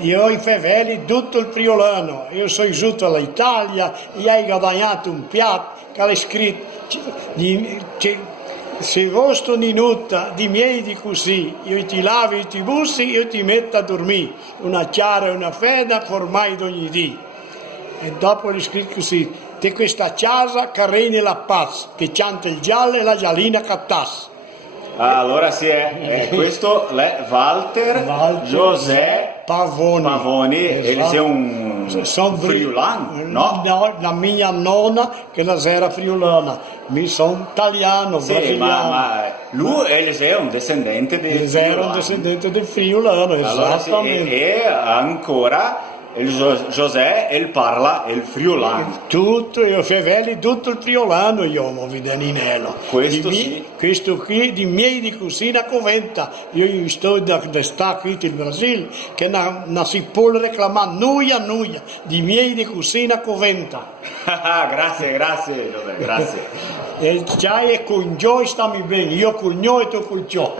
Io i fevelli tutto il friulano, io sono giunto all'Italia e hai guadagnato un piatto che hai scritto se vostro minuta di miei di così, io ti lavi, io ti bussi, io ti metto a dormire, una chiara e una feda formai d'ogni dì. E dopo gli scritto così, di questa casa che regni la paz, che canta il giallo e la giallina cattas. Allora sì, questo è Walter José Pavoni, esatto. è un friulano, no? No, la mia nonna che la era friulana, mi sono italiano, Sì, brasiliano. ma lui è un discendente del Era un friulano. discendente del friulano, Allora sì, esattamente. e ancora il José, parla il friulano. Tutto, io fevelli tutto il friulano io mo Vidaninello. Questo sì. Questo qui di miei di cucina Coventa. Io sto da sta qui in Brasile che si può reclamare nuia di miei di cucina Coventa. Grazie José, grazie. E già e con Gio stiamo bene, io col gno e tu col Gio.